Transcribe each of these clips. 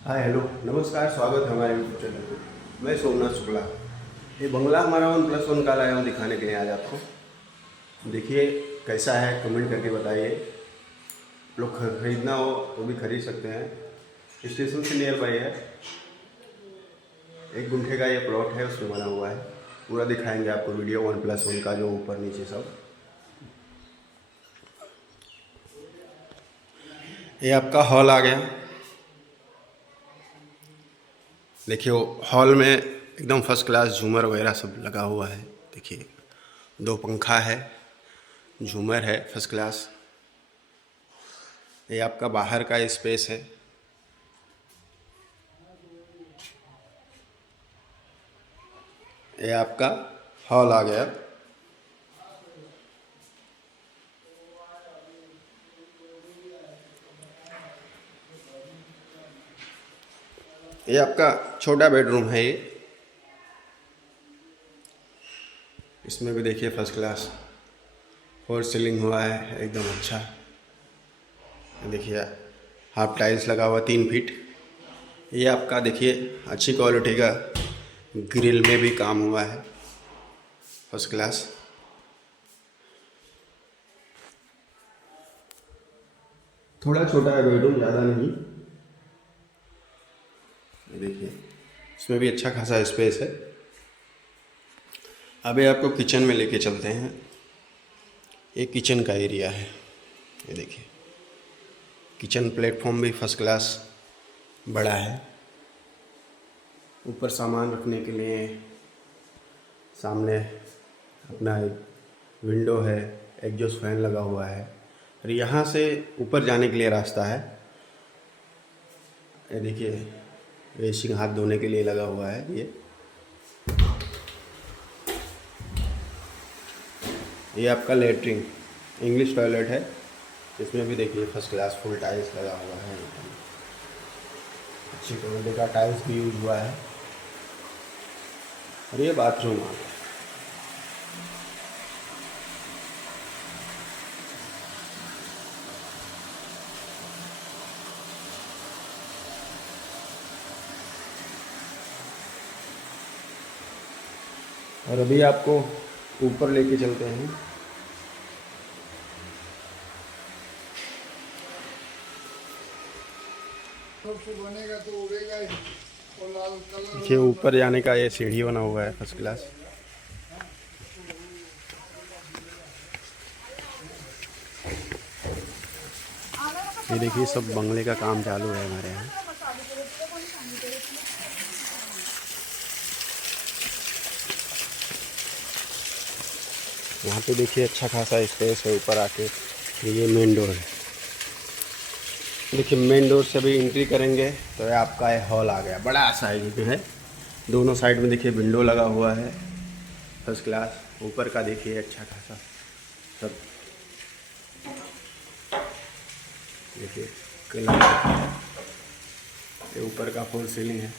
Hi hello नमस्कार, स्वागत है हमारे यूट्यूब चैनल पे। मैं सोमनाथ शुक्ला। ये बंगला हमारा वन+1 का लाया हूँ दिखाने के लिए आज आपको। देखिए कैसा है, कमेंट करके बताइए। लोग खरीदना हो तो भी खरीद सकते हैं। स्टेशन से नियर बाई है। 1 गुंठे का ये प्लॉट है, उसमें बना हुआ है। पूरा दिखाएंगे आपको वीडियो वन+1 का, जो ऊपर नीचे सब। ये आपका हॉल आ गया। देखिए हॉल में एकदम फर्स्ट क्लास झूमर वगैरह सब लगा हुआ है। देखिए 2 पंखा है, झूमर है फर्स्ट क्लास। ये आपका बाहर का स्पेस है। ये आपका हॉल आ गया। ये आपका छोटा बेडरूम है ये। इसमें भी देखिए फर्स्ट क्लास फॉर सीलिंग हुआ है, एकदम अच्छा। देखिए हाफ टाइल्स लगा हुआ 3 फीट। ये आपका देखिए अच्छी क्वालिटी का ग्रिल में भी काम हुआ है, फर्स्ट क्लास। थोड़ा छोटा है बेडरूम, ज़्यादा नहीं। ये देखिए इसमें भी अच्छा खासा स्पेस है। अभी आपको किचन में लेके चलते हैं। ये किचन का एरिया है। ये देखिए किचन प्लेटफॉर्म भी फर्स्ट क्लास बड़ा है। ऊपर सामान रखने के लिए सामने अपना एक विंडो है, एग्जॉस्ट फैन लगा हुआ है। और यहाँ से ऊपर जाने के लिए रास्ता है। ये देखिए बेसिन हाथ धोने के लिए लगा हुआ है। ये आपका लेटरिन, इंग्लिश टॉयलेट है। इसमें भी देखिए फर्स्ट क्लास फुल टाइल्स लगा हुआ है। अच्छी क्वालिटी का टाइल्स भी यूज हुआ है। और ये बाथरूम आ गया। और अभी आपको ऊपर लेके चलते हैं। बनेगा तो उड़ेगा ही। और लाल कलर देखिए ऊपर जाने का ये सीढ़ी बना हुआ है फर्स्ट क्लास। ये देखिए सब बंगले का काम चालू है हमारे यहाँ। यहाँ पे देखिए अच्छा खासा स्पेस है ऊपर आके। ये मेन डोर है। देखिए मेन डोर से भी एंट्री करेंगे तो ये आपका ये हॉल आ गया, बड़ा साइज में है। दोनों साइड में देखिए विंडो लगा हुआ है, फर्स्ट क्लास। ऊपर का देखिए अच्छा खासा सब। देखिए कलर, ये ऊपर का फॉल सीलिंग है।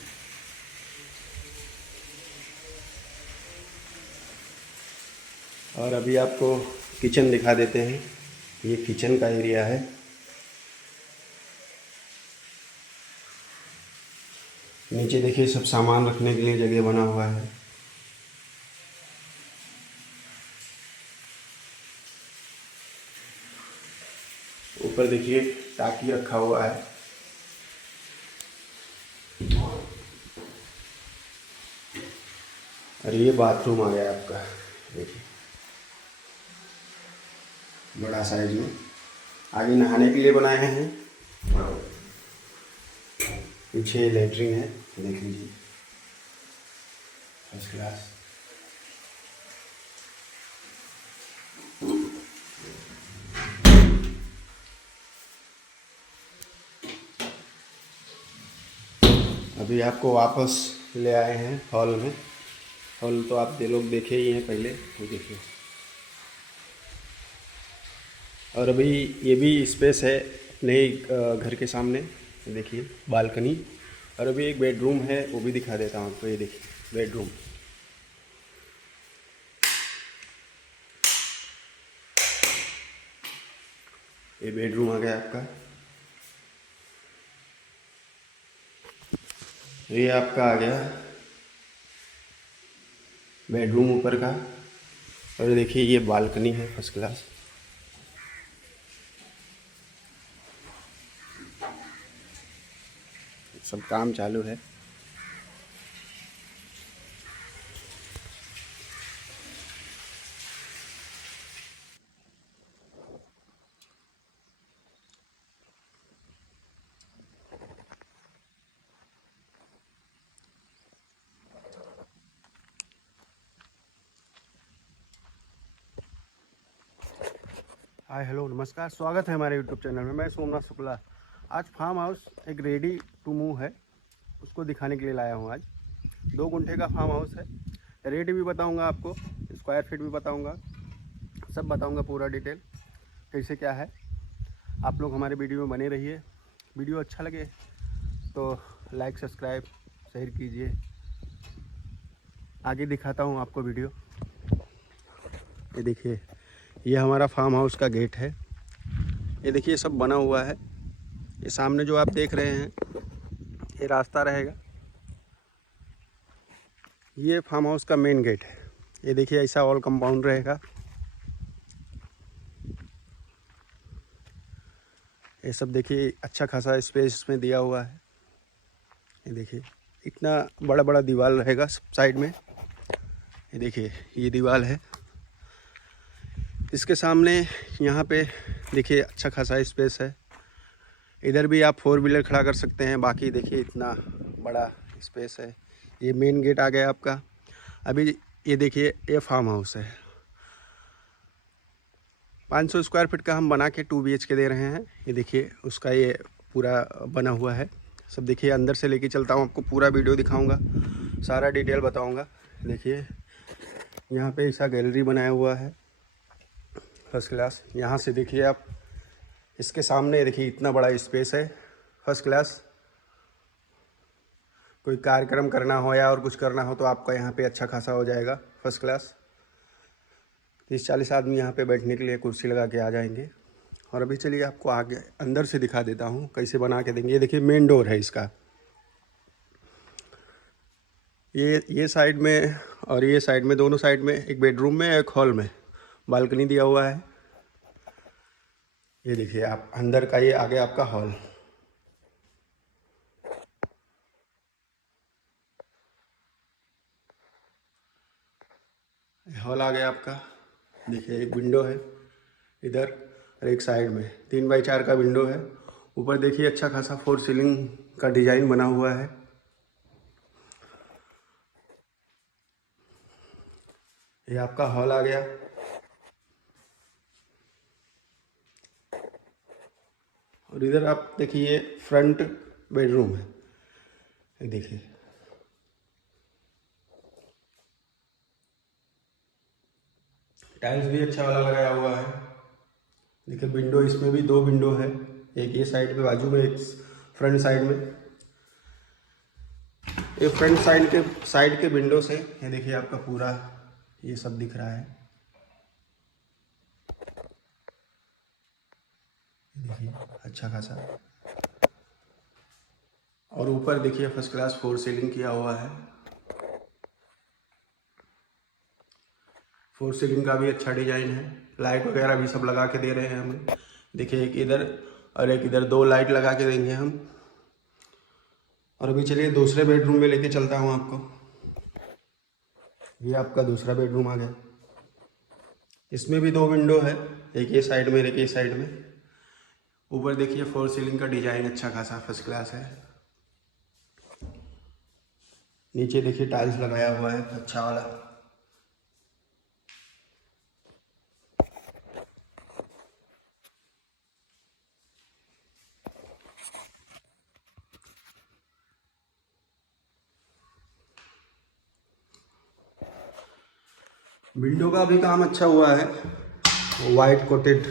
और अभी आपको किचन दिखा देते हैं। ये किचन का एरिया है। नीचे देखिए सब सामान रखने के लिए जगह बना हुआ है। ऊपर देखिए टाकी रखा हुआ है। और ये बाथरूम आ गया आपका। देखिए बड़ा साइज में, आगे नहाने के लिए बनाए हैं। पीछे लेटरिन है, देख लीजिए फर्स्ट क्लास। अभी आपको वापस ले आए हैं हॉल में। हॉल तो आप लोग देखे ही हैं पहले, तो देखिए। और अभी ये भी स्पेस है अपने घर के सामने। देखिए बालकनी। और अभी एक बेडरूम है, वो भी दिखा देता हूँ आपको। ये देखिए बेडरूम। ये बेडरूम आ गया आपका। ये आपका आ गया बेडरूम ऊपर का। और देखिए ये बालकनी है फर्स्ट क्लास। सब काम चालू है। हाय हेलो नमस्कार, स्वागत है हमारे यूट्यूब चैनल में। मैं सोमनाथ शुक्ला। आज फार्म हाउस एक रेडी टू मूव है, उसको दिखाने के लिए लाया हूँ। आज 2 गुंठे का फार्म हाउस है। रेट भी बताऊँगा आपको, स्क्वायर फीट भी बताऊँगा, सब बताऊँगा पूरा डिटेल कैसे क्या है। आप लोग हमारे वीडियो में बने रहिए। वीडियो अच्छा लगे तो लाइक सब्सक्राइब शेयर कीजिए। आगे दिखाता हूँ आपको वीडियो। ये देखिए, ये हमारा फार्म हाउस का गेट है। ये देखिए सब बना हुआ है। ये सामने जो आप देख रहे हैं ये रास्ता रहेगा। ये फार्म हाउस का मेन गेट है। ये देखिए ऐसा ऑल कंपाउंड रहेगा। ये सब देखिए अच्छा खासा स्पेस में दिया हुआ है। ये देखिए इतना बड़ा बड़ा दीवार रहेगा सब साइड में। ये देखिए ये दीवार है। इसके सामने यहाँ पे देखिए अच्छा खासा स्पेस है। इधर भी आप 4 व्हीलर खड़ा कर सकते हैं। बाकी देखिए इतना बड़ा स्पेस है। ये मेन गेट आ गया आपका। अभी ये देखिए ये फार्म हाउस है। 500 स्क्वायर फीट का हम बना के 2 BHK दे रहे हैं। ये देखिए उसका ये पूरा बना हुआ है। सब देखिए अंदर से लेके चलता हूँ, आपको पूरा वीडियो दिखाऊंगा, सारा डिटेल बताऊंगा। देखिए यहाँ पे ऐसा गैलरी बनाया हुआ है फर्स्ट क्लास। यहाँ से देखिए आप, इसके सामने देखिए इतना बड़ा स्पेस है फर्स्ट क्लास। कोई कार्यक्रम करना हो या और कुछ करना हो तो आपका यहाँ पे अच्छा खासा हो जाएगा फर्स्ट क्लास। 30-40 आदमी यहाँ पे बैठने के लिए कुर्सी लगा के आ जाएंगे। और अभी चलिए आपको आगे अंदर से दिखा देता हूँ कैसे बना के देंगे। ये देखिए मेन डोर है इसका। ये साइड में और ये साइड में, दोनों साइड में, एक बेडरूम में एक हॉल में बालकनी दिया हुआ है। ये देखिए आप अंदर का, ये आगे आपका हॉल। हॉल आ गया आपका। देखिए एक विंडो है इधर और एक साइड में 3x4 का विंडो है। ऊपर देखिए अच्छा खासा 4 सीलिंग का डिजाइन बना हुआ है। ये आपका हॉल आ गया। और इधर आप देखिए फ्रंट बेडरूम है। ये देखिए टाइल्स भी अच्छा वाला लगाया हुआ है। देखिए विंडो, इसमें भी 2 विंडो है, एक ये साइड पे बाजू में, एक फ्रंट साइड में। ये फ्रंट साइड के विंडो से ये देखिए आपका पूरा ये सब दिख रहा है। देखिए अच्छा खासा। और ऊपर देखिए फर्स्ट क्लास 4 सीलिंग किया हुआ है। 4 सीलिंग का भी अच्छा डिजाइन है। लाइट वगैरह भी सब लगा के दे रहे हैं हम। देखिए एक इधर और एक इधर, 2 लाइट लगा के देंगे हम। और अभी चलिए दूसरे बेडरूम में लेके चलता हूँ आपको। ये आपका दूसरा बेडरूम आ गया। इसमें भी 2 विंडो है, एक ये साइड में एक ये साइड में। ऊपर देखिए 4 सीलिंग का डिजाइन अच्छा खासा फर्स्ट क्लास है। नीचे देखिए टाइल्स लगाया हुआ है अच्छा वाला। विंडो का भी काम अच्छा हुआ है, वाइट कोटेड।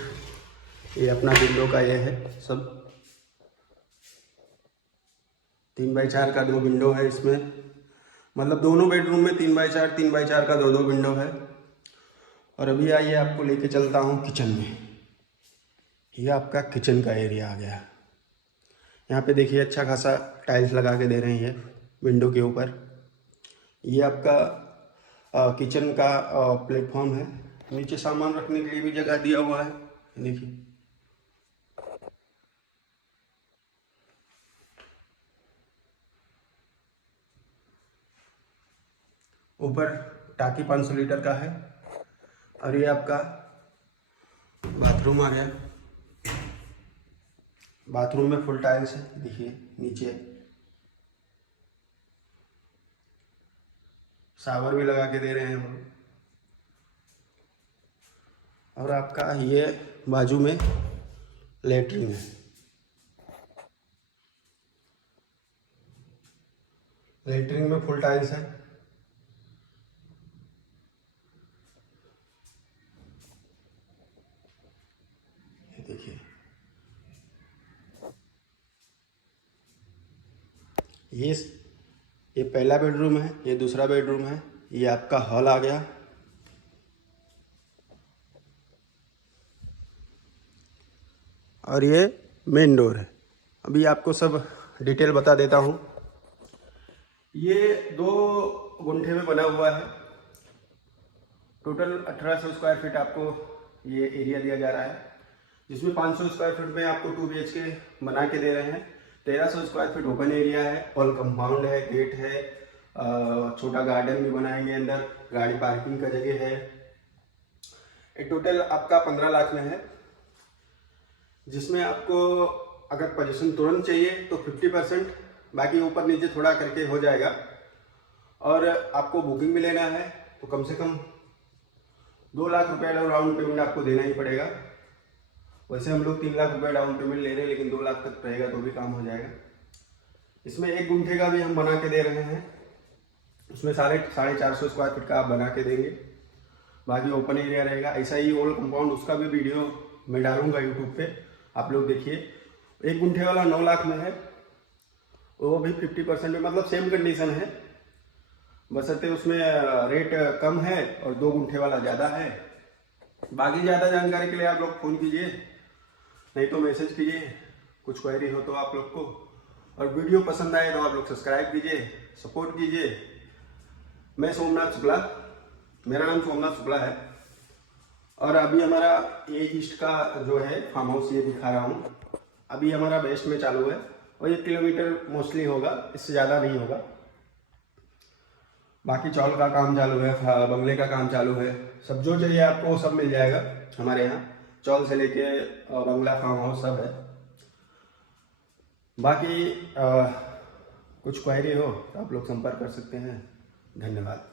ये अपना विंडो का ये है सब। 3x4 का 2 विंडो है इसमें। मतलब दोनों बेडरूम में 3x4 का 2 विंडो है। और अभी आइए आपको लेके चलता हूँ किचन में। ये आपका किचन का एरिया आ गया। यहाँ पे देखिए अच्छा खासा टाइल्स लगा के दे रहे हैं। विंडो के ऊपर। ये आपका किचन का प्लेटफॉर्म है। नीचे सामान रखने के लिए भी जगह दिया हुआ है, देखिए। ऊपर टाकी 500 लीटर का है। और ये आपका बाथरूम आ गया। बाथरूम में फुल टाइल्स है, देखिए नीचे शावर भी लगा के दे रहे हैं हम लोग। और आपका ये बाजू में लेटरिन है। लेटरिन में फुल टाइल्स है। ये देखिए, ये पहला बेडरूम है, ये दूसरा बेडरूम है। ये आपका हॉल आ गया। और ये मेन डोर है। अभी आपको सब डिटेल बता देता हूँ। ये 2 गुंठे में बना हुआ है। टोटल 1800 स्क्वायर फीट आपको ये एरिया दिया जा रहा है, जिसमें 500 स्क्वायर फीट में आपको 2 BHK बना के दे रहे हैं। 1300 स्क्वायर फीट ओपन एरिया है, ऑल कंपाउंड है, गेट है, छोटा गार्डन भी बनाएंगे, अंदर गाड़ी पार्किंग का जगह है। ये टोटल आपका 15 लाख में है, जिसमें आपको अगर पोजीशन तुरंत चाहिए तो 50%, बाकी ऊपर नीचे थोड़ा करके हो जाएगा। और आपको बुकिंग भी लेना है तो कम से कम 2 लाख रुपये डाउन पेमेंट आपको देना ही पड़ेगा। वैसे हम लोग 3 लाख रुपये डाउन पेमेंट ले रहे हैं, लेकिन 2 लाख तक रहेगा तो भी काम हो जाएगा। इसमें 1 गुंठे का भी हम बना के दे रहे हैं, उसमें 450 स्क्वायर फीट का आप बना के देंगे, बाकी ओपन एरिया रहेगा। ऐसा ही ऑल कंपाउंड, उसका भी वीडियो मैं डालूंगा यूट्यूब पे, आप लोग देखिए। 1 गुंठे वाला 9 लाख में है, वो भी 50% में, मतलब सेम कंडीशन है, बशर्ते उसमें रेट कम है और 2 गुंठे वाला ज़्यादा है। बाकी ज़्यादा जानकारी के लिए आप लोग फ़ोन कीजिए, नहीं तो मैसेज कीजिए, कुछ क्वेरी हो तो आप लोग को। और वीडियो पसंद आए तो आप लोग सब्सक्राइब कीजिए, सपोर्ट कीजिए। मैं सोमनाथ शुक्ला, मेरा नाम सोमनाथ शुक्ला है। और अभी हमारा एज ईस्ट का जो है फार्म हाउस ये दिखा रहा हूँ, अभी हमारा वेस्ट में चालू है और 1 किलोमीटर मोस्टली होगा, इससे ज़्यादा नहीं होगा। बाकी चौल का काम चालू है, बंगले का काम चालू है, सब जो चाहिए आपको सब मिल जाएगा हमारे यहाँ। चौल से लेके बंगला, फार्म हाउस सब है। बाकी कुछ क्वेरी हो तो आप लोग संपर्क कर सकते हैं। धन्यवाद।